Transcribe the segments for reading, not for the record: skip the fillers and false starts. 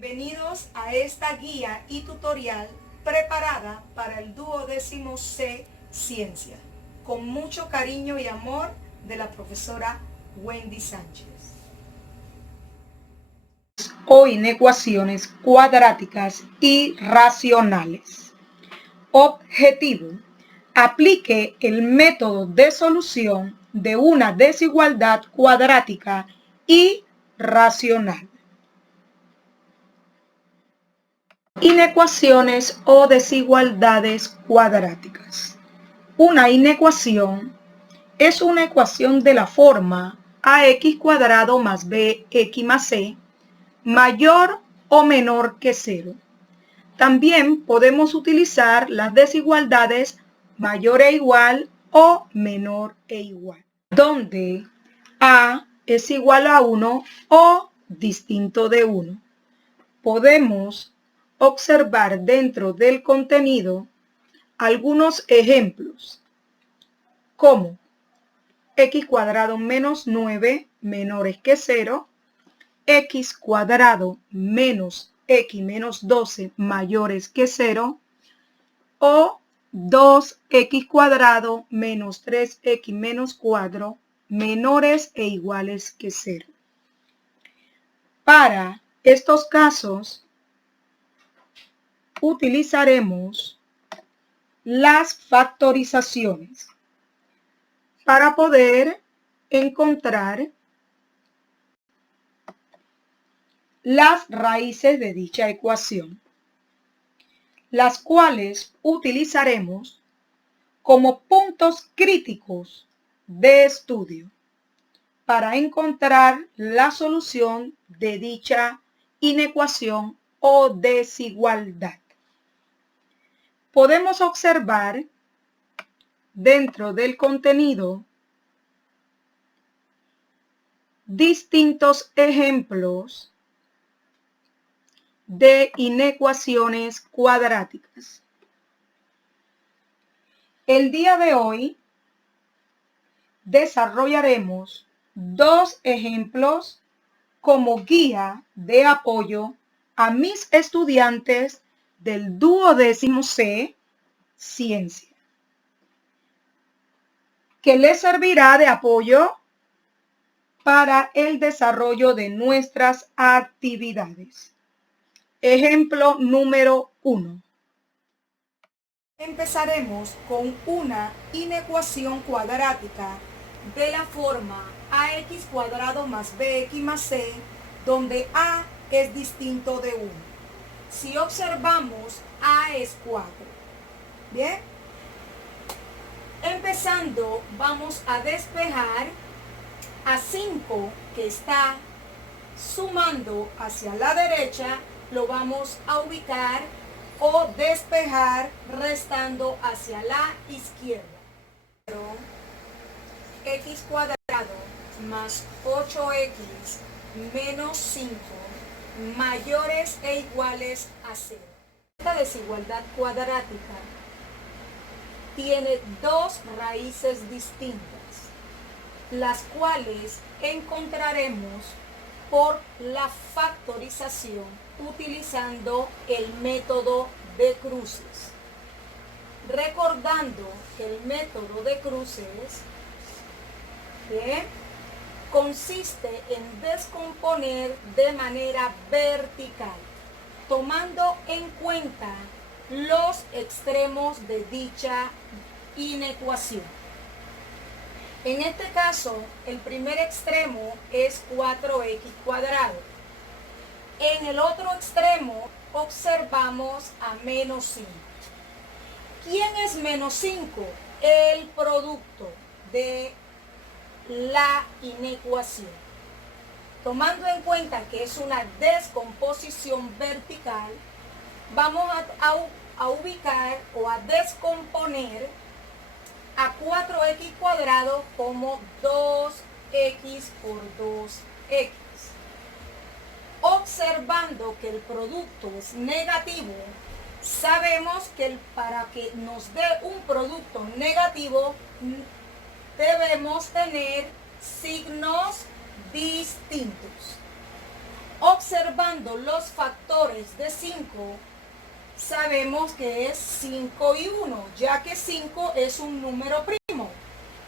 Bienvenidos a esta guía y tutorial preparada para el 12º C Ciencia, con mucho cariño y amor de la profesora Wendy Sánchez. Hoy en ecuaciones cuadráticas y racionales. Objetivo: aplique el método de solución de una desigualdad cuadrática y racional. Inecuaciones o desigualdades cuadráticas. Una inecuación es una ecuación de la forma ax cuadrado más bx más c mayor o menor que 0. También podemos utilizar las desigualdades mayor e igual o menor e igual, donde a es igual a 1 o distinto de 1. Podemos observar dentro del contenido algunos ejemplos, como x cuadrado menos 9 menores que 0, x cuadrado menos x menos 12 mayores que 0, o 2x cuadrado menos 3x menos 4 menores e iguales que 0. Para estos casos, utilizaremos las factorizaciones para poder encontrar las raíces de dicha ecuación, las cuales utilizaremos como puntos críticos de estudio para encontrar la solución de dicha inecuación o desigualdad. Podemos observar dentro del contenido distintos ejemplos de inecuaciones cuadráticas. El día de hoy desarrollaremos dos ejemplos como guía de apoyo a mis estudiantes del 12º C Ciencia, que les servirá de apoyo para el desarrollo de nuestras actividades. Ejemplo número 1. Empezaremos con una inecuación cuadrática de la forma ax cuadrado más bx más c, donde a es distinto de 1. Si observamos, a es 4. ¿Bien? Empezando, vamos a despejar a 5, que está sumando hacia la derecha, lo vamos a ubicar o despejar restando hacia la izquierda. X cuadrado más 8x menos 5 mayores e iguales a 0. Esta desigualdad cuadrática tiene dos raíces distintas, las cuales encontraremos por la factorización utilizando el método de cruces. Recordando que el método de cruces consiste en descomponer de manera vertical, tomando en cuenta los extremos de dicha inecuación. En este caso, el primer extremo es 4x cuadrado. En el otro extremo observamos a menos 5. ¿Quién es menos 5? El producto de la inecuación. Tomando en cuenta que es una descomposición vertical, vamos a ubicar o a descomponer a 4x cuadrado como 2x por 2x. Observando que el producto es negativo, sabemos que para que nos dé un producto negativo debemos tener signos distintos. Observando los factores de 5, sabemos que es 5 y 1, ya que 5 es un número primo.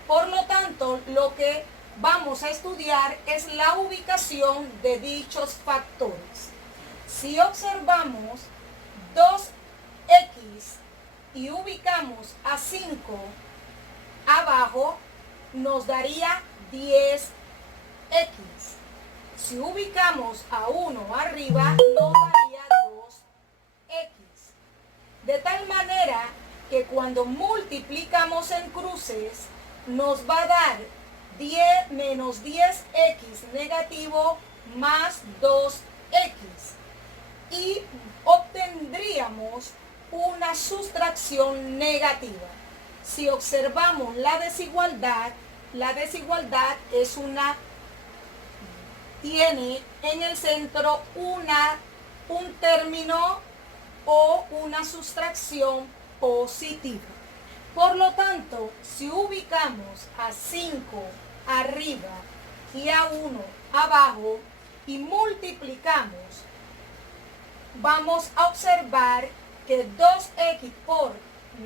Por lo tanto, lo que vamos a estudiar es la ubicación de dichos factores. Si observamos 2x y ubicamos a 5 abajo, nos daría 10x. Si ubicamos a 1 arriba, nos daría 2x. De tal manera que cuando multiplicamos en cruces, nos va a dar 10 menos 10x negativo más 2x. Y obtendríamos una sustracción negativa. Si observamos la desigualdad es tiene en el centro un término o una sustracción positiva. Por lo tanto, si ubicamos a 5 arriba y a 1 abajo y multiplicamos, vamos a observar que 2x por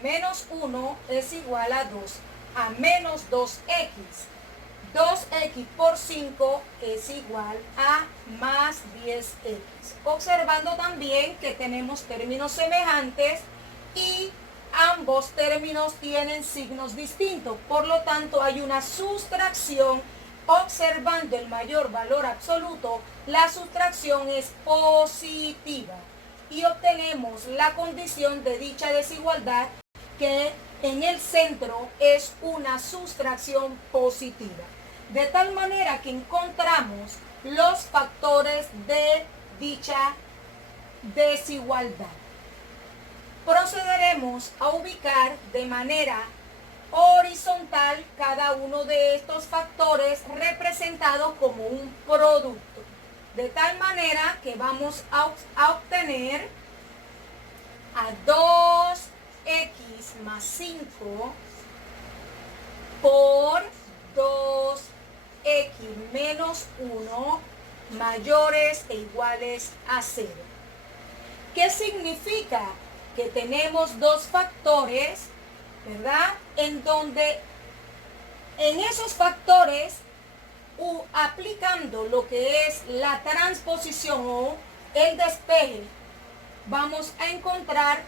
menos 1 es igual a 2, a menos 2x. 2x por 5 es igual a más 10x. Observando también que tenemos términos semejantes y ambos términos tienen signos distintos. Por lo tanto, hay una sustracción. Observando el mayor valor absoluto, la sustracción es positiva. Y obtenemos la condición de dicha desigualdad, que en el centro es una sustracción positiva. De tal manera que encontramos los factores de dicha desigualdad. Procederemos a ubicar de manera horizontal cada uno de estos factores representados como un producto. De tal manera que vamos a obtener a 2x más 5 por 2x menos 1 mayores e iguales a 0. ¿Qué significa? Que tenemos dos factores, ¿verdad? En donde en esos factores, aplicando lo que es la transposición o el despeje, vamos a encontrar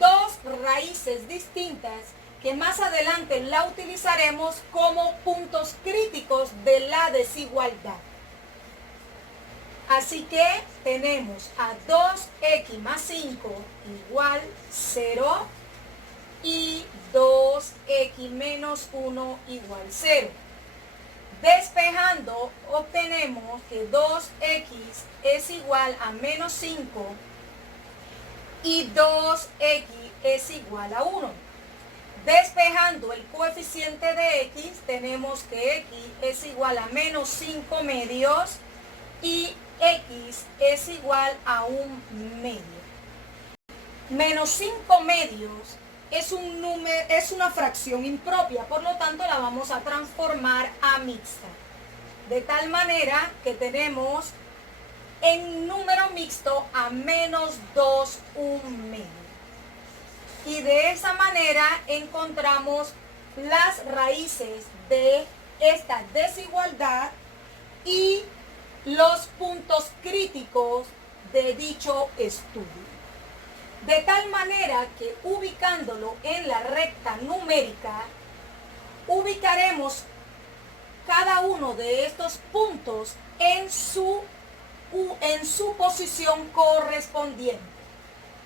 dos raíces distintas que más adelante la utilizaremos como puntos críticos de la desigualdad. Así que tenemos a 2x más 5 igual 0 y 2x menos 1 igual 0. Despejando, obtenemos que 2x es igual a menos 5 y 2x es igual a 1. Despejando el coeficiente de x, tenemos que x es igual a menos 5 medios y x es igual a 1 medio. Menos 5 medios es una fracción impropia, por lo tanto la vamos a transformar a mixta. De tal manera que tenemos en número mixto a menos 2 1 medio. Y de esa manera encontramos las raíces de esta desigualdad y los puntos críticos de dicho estudio. De tal manera que ubicándolo en la recta numérica, ubicaremos cada uno de estos puntos en su posición correspondiente,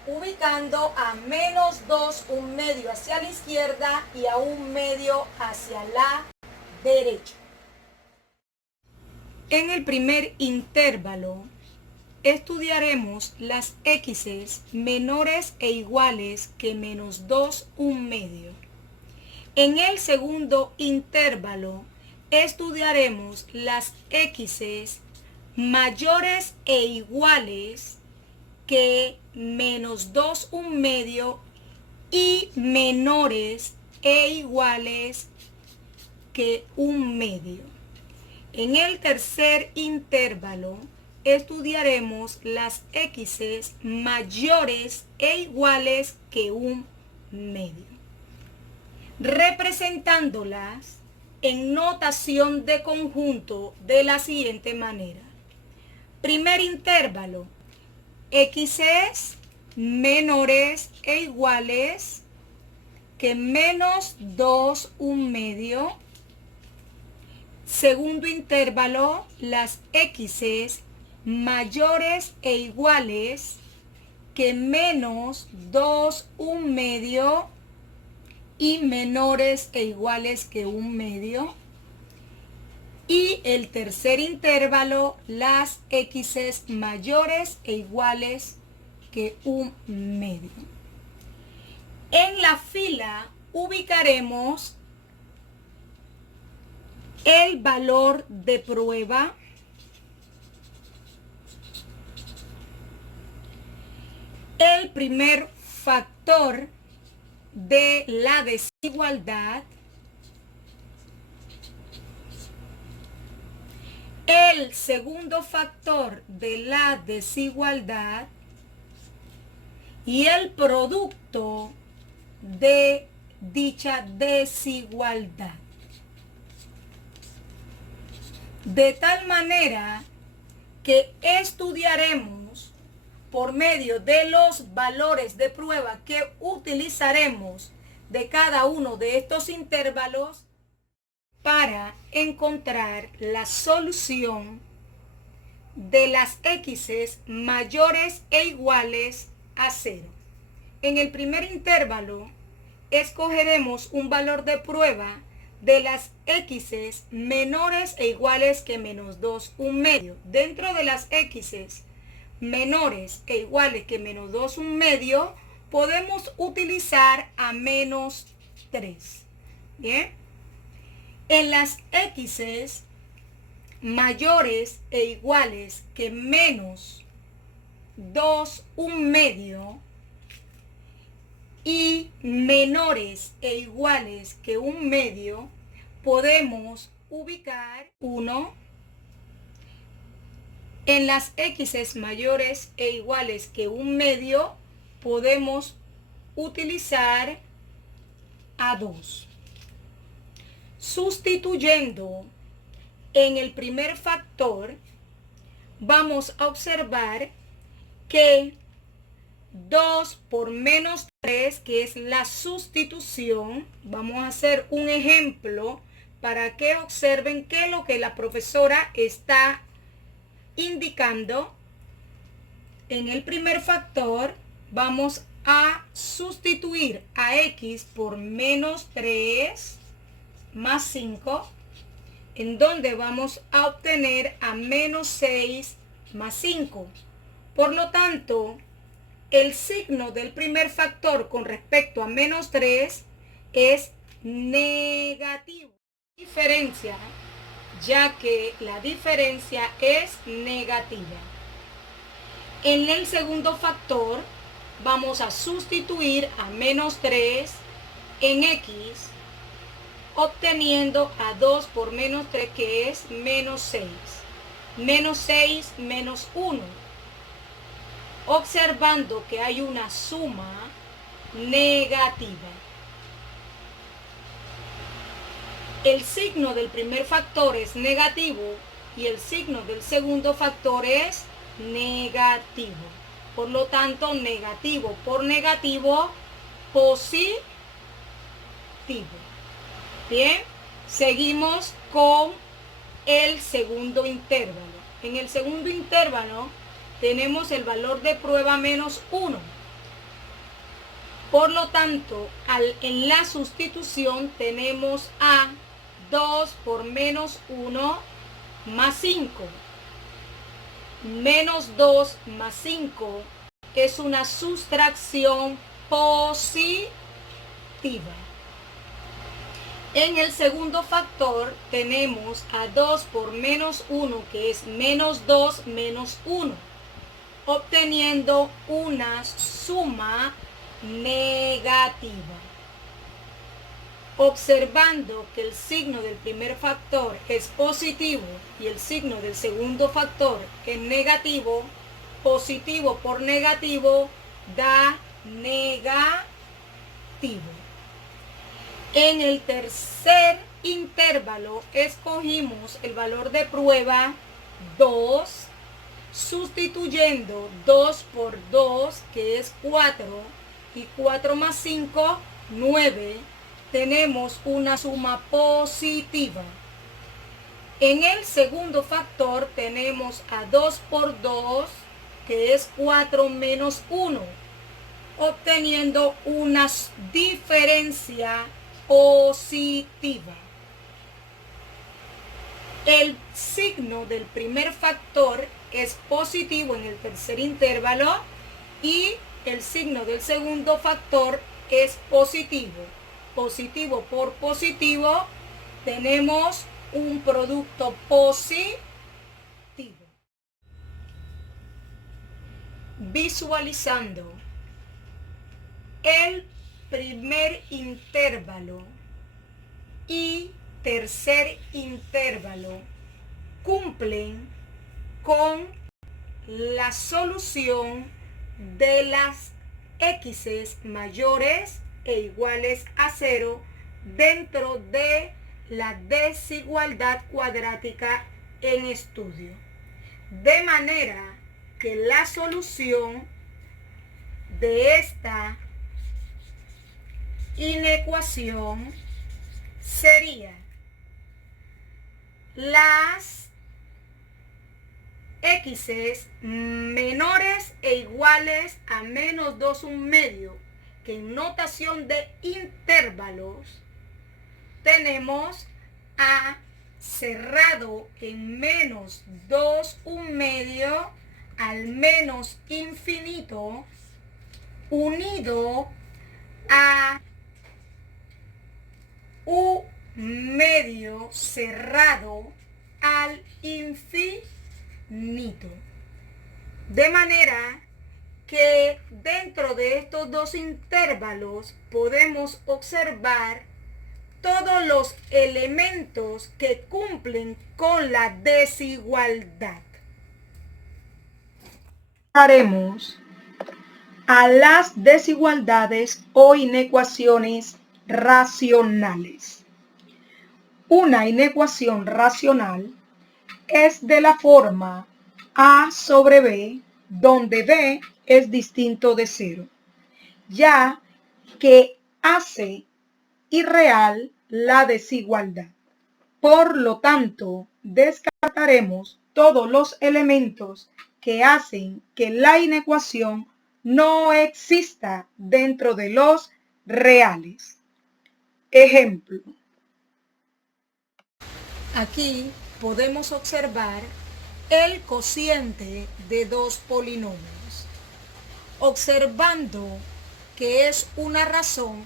ubicando a menos 2 1 medio hacia la izquierda y a 1 medio hacia la derecha. En el primer intervalo estudiaremos las x menores e iguales que menos 2 1 medio. En el segundo intervalo estudiaremos las x mayores e iguales que menos 2 1 medio y menores e iguales que 1 medio. En el tercer intervalo estudiaremos las x mayores e iguales que un medio, representándolas en notación de conjunto de la siguiente manera. Primer intervalo, x menores e iguales que menos 2 un medio. Segundo intervalo, las x mayores e iguales que menos 2 un medio y menores e iguales que un medio. Y el tercer intervalo, las x mayores e iguales que un medio. En la fila ubicaremos el valor de prueba, el primer factor de la desigualdad, el segundo factor de la desigualdad y el producto de dicha desigualdad. De tal manera que estudiaremos por medio de los valores de prueba que utilizaremos de cada uno de estos intervalos para encontrar la solución de las x mayores e iguales a 0. En el primer intervalo escogeremos un valor de prueba de las x menores e iguales que menos 2 un medio. Dentro de las x menores e iguales que menos 2 un medio, podemos utilizar a menos 3. Bien. En las x mayores e iguales que menos 2 un medio y menores e iguales que un medio, podemos ubicar 1. En las x mayores e iguales que un medio, podemos utilizar a 2. Sustituyendo en el primer factor, vamos a observar que 2 por menos 3, que es la sustitución, vamos a hacer un ejemplo para que observen qué es lo que la profesora está indicando. En el primer factor vamos a sustituir a x por menos 3 más 5, en donde vamos a obtener a menos 6 más 5. Por lo tanto, el signo del primer factor con respecto a menos 3 es negativo. Diferencia, ya que la diferencia es negativa. En el segundo factor vamos a sustituir a menos 3 en x, obteniendo a 2 por menos 3, que es menos 6. Menos 6 menos 1. Observando que hay una suma negativa. El signo del primer factor es negativo y el signo del segundo factor es negativo. Por lo tanto, negativo por negativo, positivo. Bien, seguimos con el segundo intervalo. En el segundo intervalo tenemos el valor de prueba menos 1. Por lo tanto, en la sustitución tenemos a 2 por menos 1 más 5. Menos 2 más 5 es una sustracción positiva. En el segundo factor tenemos a 2 por menos 1, que es menos 2 menos 1, obteniendo una suma negativa. Observando que el signo del primer factor es positivo y el signo del segundo factor es negativo, positivo por negativo da negativo. En el tercer intervalo escogimos el valor de prueba 2, sustituyendo 2 por 2, que es 4, y 4 más 5, 9. Tenemos una suma positiva. En el segundo factor tenemos a 2 por 2, que es 4 menos 1, obteniendo una diferencia positiva. El signo del primer factor es positivo en el tercer intervalo y el signo del segundo factor es positivo. Positivo por positivo, tenemos un producto positivo. Visualizando el primer intervalo y tercer intervalo cumplen con la solución de las x mayores e iguales a 0 dentro de la desigualdad cuadrática en estudio. De manera que la solución de esta inecuación sería las x menores e iguales a menos 2,1, que en notación de intervalos tenemos a cerrado en menos 2,1 al menos infinito unido a u medio cerrado al infinito. De manera que dentro de estos dos intervalos podemos observar todos los elementos que cumplen con la desigualdad. Haremos a las desigualdades o inecuaciones racionales. Una inecuación racional es de la forma A sobre B, donde B es distinto de 0, ya que hace irreal la desigualdad. Por lo tanto, descartaremos todos los elementos que hacen que la inecuación no exista dentro de los reales. Ejemplo. Aquí podemos observar el cociente de dos polinomios. Observando que es una razón,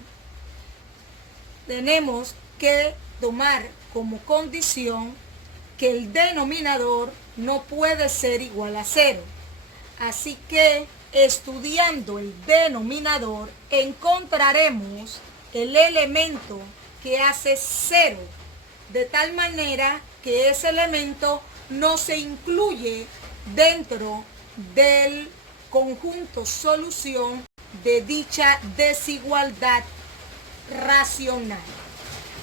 tenemos que tomar como condición que el denominador no puede ser igual a 0. Así que, estudiando el denominador, encontraremos el elemento que hace 0, de tal manera que ese elemento no se incluye dentro del conjunto solución de dicha desigualdad racional.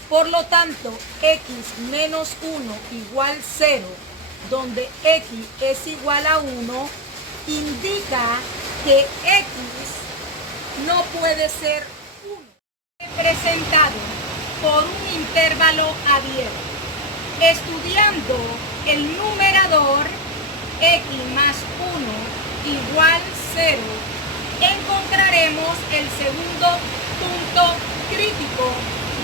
Por lo tanto, x menos 1 igual 0, donde x es igual a 1, indica que x no puede ser 1. Representado por un intervalo abierto. Estudiando el numerador, x más 1 igual 0, encontraremos el segundo punto crítico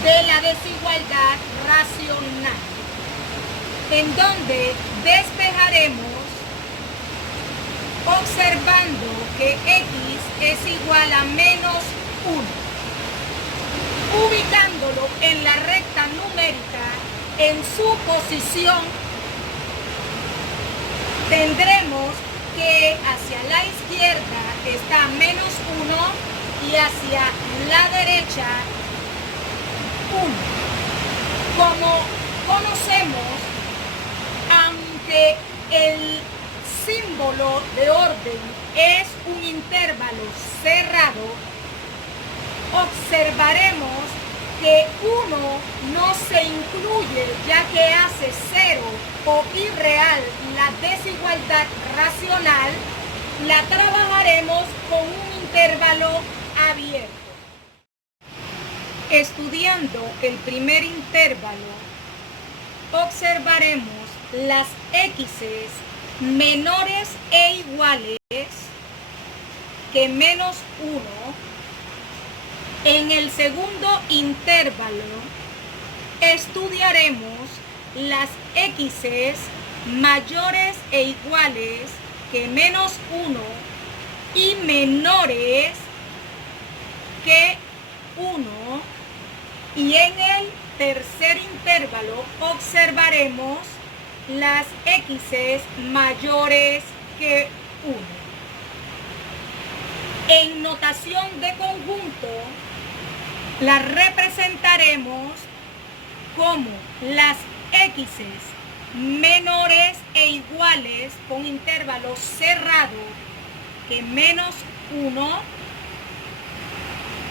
de la desigualdad racional, en donde despejaremos observando que x es igual a menos 1, ubicándolo en la recta numérica en su posición. Tendremos que hacia la izquierda está menos 1 y hacia la derecha 1. Como conocemos, aunque el símbolo de orden es un intervalo cerrado, observaremos que 1 no se incluye, ya que hace cero o irreal la desigualdad racional. La trabajaremos con un intervalo abierto. Estudiando el primer intervalo, observaremos las x's menores e iguales que menos 1. En el segundo intervalo, estudiaremos las x's mayores e iguales que menos 1 y menores que 1. Y en el tercer intervalo observaremos las x's mayores que 1. En notación de conjunto, la representaremos como las x's menores e iguales con intervalo cerrado que menos 1.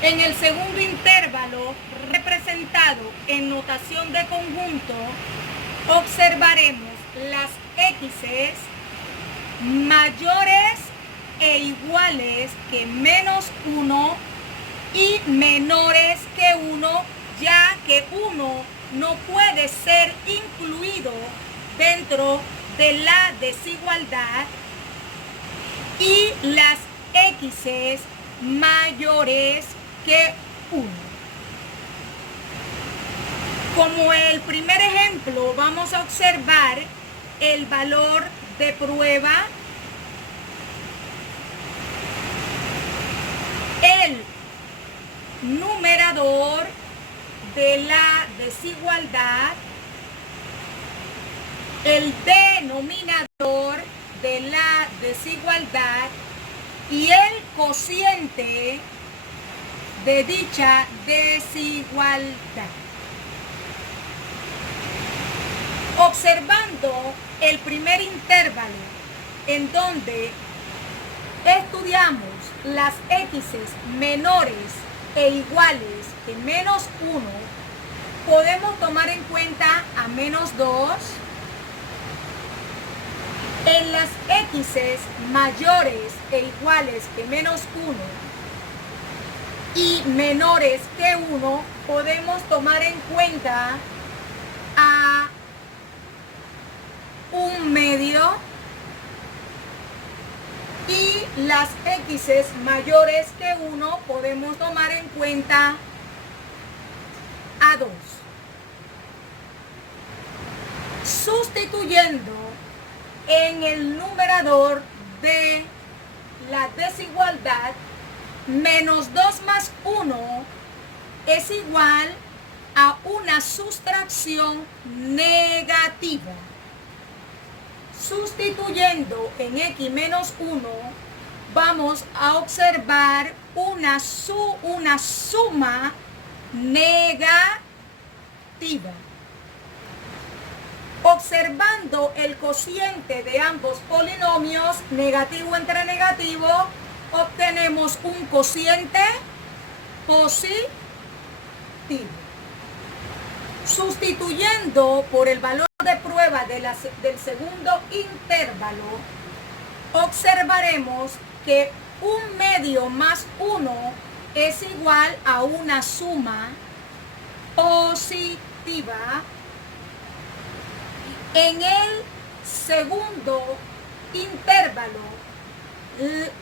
En el segundo intervalo, representado en notación de conjunto, observaremos las x's mayores e iguales que menos 1 y menores que 1, ya que 1 no puede ser incluido dentro de la desigualdad, y las x's mayores que 1. Como el primer ejemplo, vamos a observar el valor de prueba. El numerador de la desigualdad, el denominador de la desigualdad y el cociente de dicha desigualdad. Observando el primer intervalo, en donde estudiamos las x's menores e iguales que menos 1, podemos tomar en cuenta a menos 2. En las x's mayores e iguales que menos 1 y menores que 1, podemos tomar en cuenta a 1/2, y las x's mayores que 1 podemos tomar en cuenta a 2. Sustituyendo en el numerador de la desigualdad, menos 2 más 1 es igual a una sustracción negativa. Sustituyendo en x menos 1, vamos a observar una suma negativa. Observando el cociente de ambos polinomios, negativo entre negativo, obtenemos un cociente positivo. Sustituyendo por el valor de prueba del segundo intervalo, observaremos que 1/2 más 1 es igual a una suma positiva. En el segundo intervalo,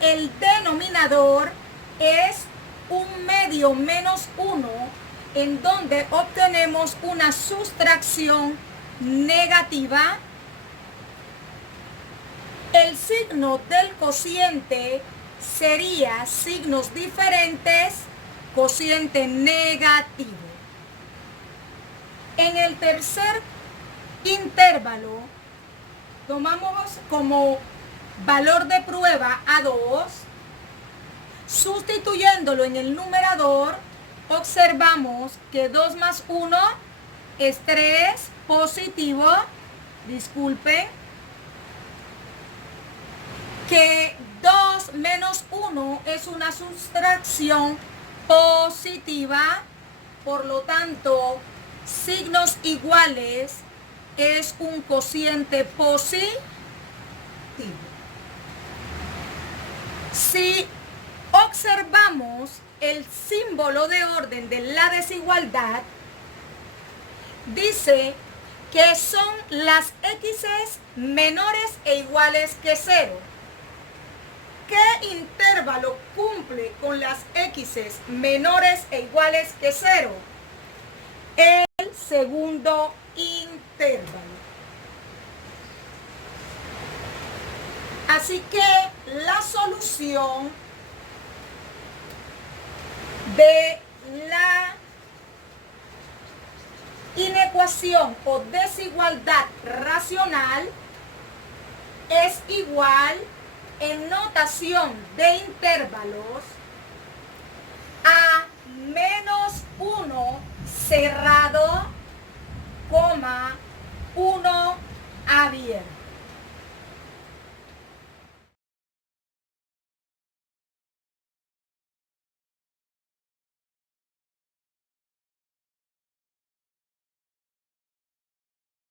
el denominador es 1/2 menos 1, en donde obtenemos una sustracción negativa. El signo del cociente sería signos diferentes, cociente negativo. En el tercer intervalo, tomamos como valor de prueba a 2, sustituyéndolo en el numerador, observamos que 2 más 1 es 3, positivo, disculpen, que 2 menos 1 es una sustracción positiva, por lo tanto, signos iguales es un cociente positivo. Si observamos el símbolo de orden de la desigualdad, dice que son las x's menores e iguales que 0. ¿Qué intervalo cumple con las x's menores e iguales que 0? El segundo intervalo. Así que la solución de la inecuación o desigualdad racional es igual en notación de intervalos a menos 1 cerrado, 1 abierto.